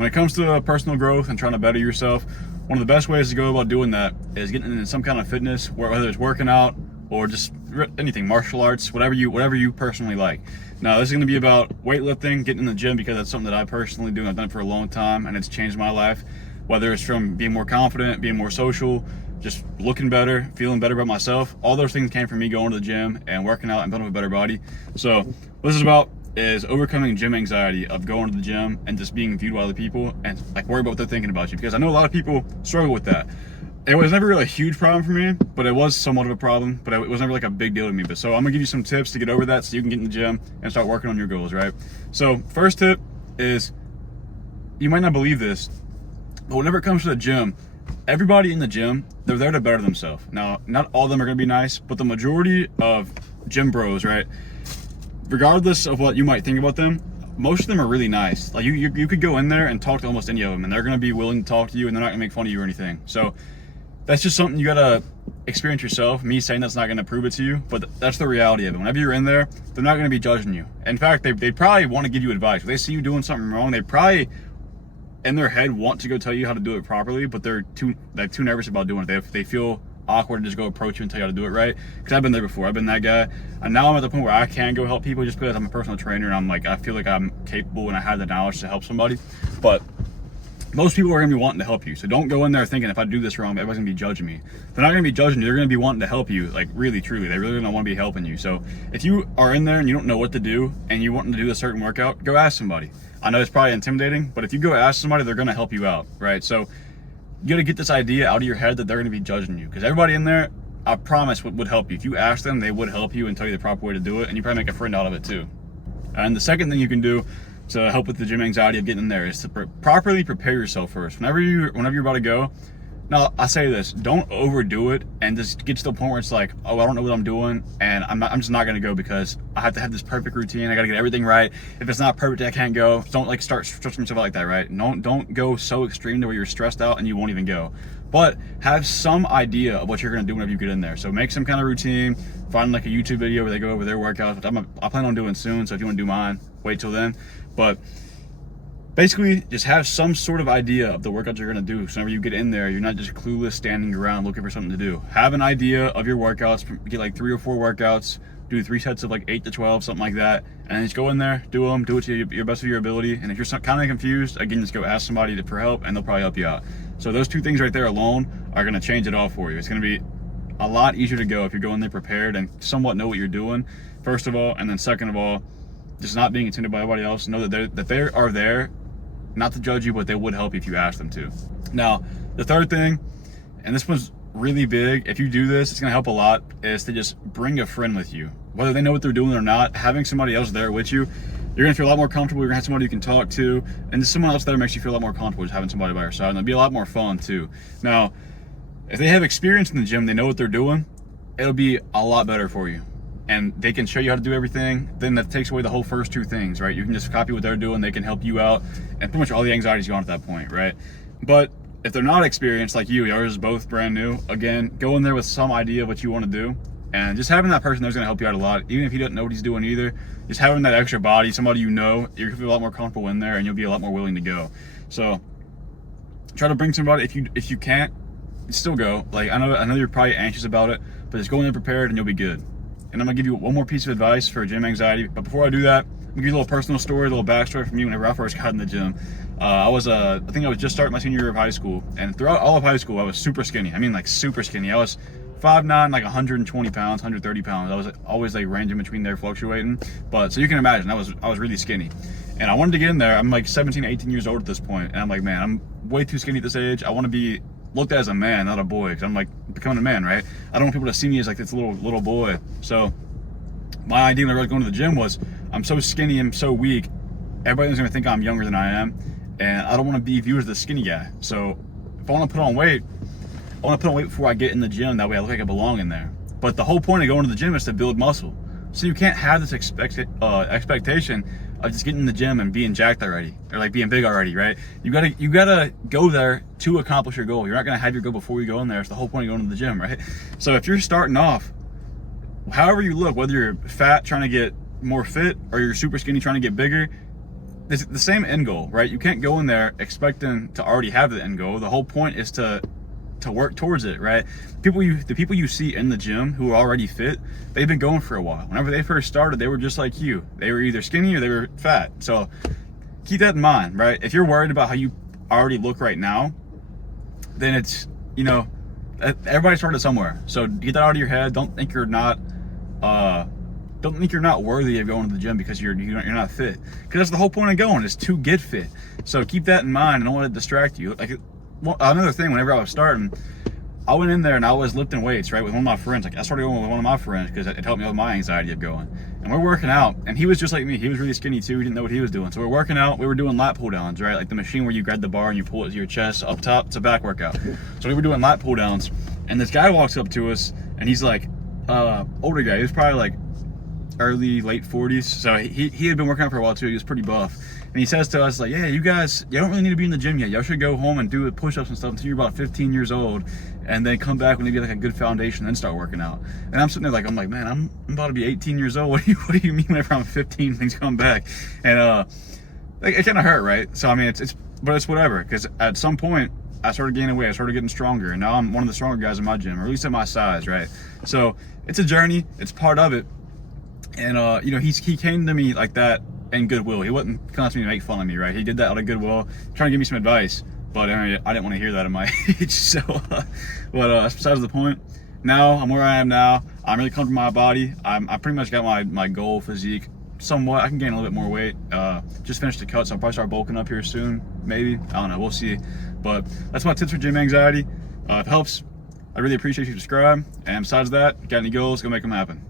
when it comes to personal growth and trying to better yourself, one of the best ways to go about doing that is getting into some kind of fitness, whether it's working out or just anything, martial arts, whatever you personally like. Now, this is going to be about weightlifting, getting in the gym, because that's something that I personally do. I've done it for a long time, and it's changed my life. Whether it's from being more confident, being more social, just looking better, feeling better about myself, all those things came from me going to the gym and working out and building a better body. So what this is about is overcoming gym anxiety of going to the gym and just being viewed by other people and like worry about what they're thinking about you, because I know a lot of people struggle with that. It was never really a huge problem for me, but it was somewhat of a problem, but it was never like a big deal to me. But so I'm gonna give you some tips to get over that so you can get in the gym and start working on your goals, right? So first tip is, you might not believe this, but whenever it comes to the gym, everybody in the gym, they're there to better themselves. Now, not all of them are gonna be nice, but the majority of gym bros, right, regardless of what you might think about them, most of them are really nice. Like you could go in there and talk to almost any of them, and they're gonna be willing to talk to you, and they're not gonna make fun of you or anything. So that's just something you gotta experience yourself. Me saying that's not gonna prove it to you, but that's the reality of it. Whenever you're in there, they're not gonna be judging you. In fact, they probably want to give you advice. If they see you doing something wrong, they probably in their head want to go tell you how to do it properly, but they're too nervous about doing it. They feel awkward to just go approach you and tell you how to do it right. Because I've been there before. I've been that guy, and now I'm at the point where I can go help people just because I'm a personal trainer and I'm like, I feel like I'm capable and I have the knowledge to help somebody. But most people are gonna be wanting to help you, so don't go in there thinking if I do this wrong, everybody's gonna be judging me. They're not gonna be judging you. They're gonna be wanting to help you, like really, truly. They really don't want to be helping you. So if you are in there and you don't know what to do and you want to do a certain workout, go ask somebody. I know it's probably intimidating, but if you go ask somebody, they're gonna help you out, right? So you gotta get this idea out of your head that they're gonna be judging you, because everybody in there, I promise, would help you. If you ask them, they would help you and tell you the proper way to do it, and you probably make a friend out of it too. And the second thing you can do to help with the gym anxiety of getting in there is to properly prepare yourself first. Whenever you're about to go, now I say this, don't overdo it and just get to the point where it's like, oh, I don't know what I'm doing, and I'm just not gonna go because I have to have this perfect routine. I gotta get everything right. If it's not perfect, I can't go. Don't like start stressing yourself out like that, right? Don't go so extreme to where you're stressed out and you won't even go. But have some idea of what you're gonna do whenever you get in there. So make some kind of routine. Find like a YouTube video where they go over their workouts, which I plan on doing soon. So if you want to do mine, wait till then. But basically, just have some sort of idea of the workouts you're gonna do. So whenever you get in there, you're not just clueless standing around looking for something to do. Have an idea of your workouts. Get like 3 or 4 workouts. Do 3 sets of like 8 to 12, something like that, and then just go in there, do them, do it to your best of your ability. And if you're kind of confused, again, just go ask somebody for help, and they'll probably help you out. So those 2 things right there alone are gonna change it all for you. It's gonna be a lot easier to go if you go in there prepared and somewhat know what you're doing, first of all, and then second of all, just not being intimidated by everybody else. Know that they are there, not to judge you, but they would help you if you ask them to. Now, the third thing, and this one's really big, if you do this, it's gonna help a lot, is to just bring a friend with you. Whether they know what they're doing or not, having somebody else there with you, you're gonna feel a lot more comfortable. You're gonna have somebody you can talk to, and just someone else there makes you feel a lot more comfortable just having somebody by your side, and it'll be a lot more fun too. Now, if they have experience in the gym, they know what they're doing, it'll be a lot better for you. And they can show you how to do everything, then that takes away the whole first 2 things, right? You can just copy what they're doing, they can help you out, and pretty much all the anxiety's gone at that point, right? But if they're not experienced like you, yours is both brand new, again, go in there with some idea of what you want to do, and just having that person there's going to help you out a lot. Even if he doesn't know what he's doing either, just having that extra body, somebody you know, you're going to feel a lot more comfortable in there, and you'll be a lot more willing to go. So try to bring somebody. If you can't, still go. Like I know you're probably anxious about it, but just go in there prepared and you'll be good. And I'm gonna give you one more piece of advice for gym anxiety. But before I do that, I'm gonna give you a little personal story, a little backstory from me whenever I first got in the gym. I think I was just starting my senior year of high school, and throughout all of high school, I was super skinny. I mean, like super skinny. I was 5'9", like 120 pounds, 130 pounds. I was always like ranging between there, fluctuating. But so you can imagine, I was really skinny. And I wanted to get in there. I'm like 17, 18 years old at this point, and I'm like, man, I'm way too skinny at this age. I want to be looked at as a man, not a boy, because I'm like becoming a man, right? I don't want people to see me as like this little boy. So my idea when I was going to the gym was, I'm so skinny, I'm so weak, everybody's gonna think I'm younger than I am, and I don't want to be viewed as the skinny guy. So if I want to put on weight, I want to put on weight before I get in the gym. That way I look like I belong in there. But the whole point of going to the gym is to build muscle. So you can't have this expectation of just getting in the gym and being jacked already, or like being big already, right? You gotta go there to accomplish your goal. You're not gonna have your goal before you go in there. It's the whole point of going to the gym, right? So if you're starting off, however you look, whether you're fat trying to get more fit or you're super skinny trying to get bigger, it's the same end goal, right? You can't go in there expecting to already have the end goal. The whole point is to work towards it, right? The people you see in the gym who are already fit, they've been going for a while. Whenever they first started, they were just like you. They were either skinny or they were fat. So keep that in mind, right? If you're worried about how you already look right now, then it's, you know, everybody started somewhere. So get that out of your head. Don't think you're not worthy of going to the gym because you're not fit. Because that's the whole point of going, is to get fit. So keep that in mind and don't let it distract you. Like, another thing, whenever I was starting, I went in there and I was lifting weights, right, with one of my friends. Like, I started going with one of my friends because it helped me with my anxiety of going. And we're working out, and he was just like me. He was really skinny too. He didn't know what he was doing. So we're working out. We were doing lat pull downs, right, like the machine where you grab the bar and you pull it to your chest up top. It's a back workout. So we were doing lat pull downs, and this guy walks up to us, and he's like, older guy. He was probably like early, late 40s. So he had been working out for a while too. He was pretty buff. And he says to us, like, yeah, you guys, you don't really need to be in the gym yet. Y'all should go home and do push-ups and stuff until you're about 15 years old, and then come back when you get like a good foundation, then start working out. And I'm sitting there like, I'm like, man, I'm about to be 18 years old. What do you mean whenever I'm 15 things come back? And like, it kind of hurt, right? So I mean, but it's whatever, because at some point I started gaining weight, I started getting stronger, and now I'm one of the stronger guys in my gym, or at least at my size, right? So it's a journey, it's part of it. And you know, he came to me like that in goodwill. He wasn't constantly make fun of me, right? He did that out of goodwill, trying to give me some advice. But I didn't want to hear that at my age. So, but that's besides the point. Now I'm where I am now. I'm really comfortable with my body. I pretty much got my goal physique somewhat. I can gain a little bit more weight. Just finished the cut, so I'll probably start bulking up here soon. Maybe, I don't know. We'll see. But that's my tips for gym anxiety. If it helps, I really appreciate you subscribe. And besides that, got any goals, go make them happen.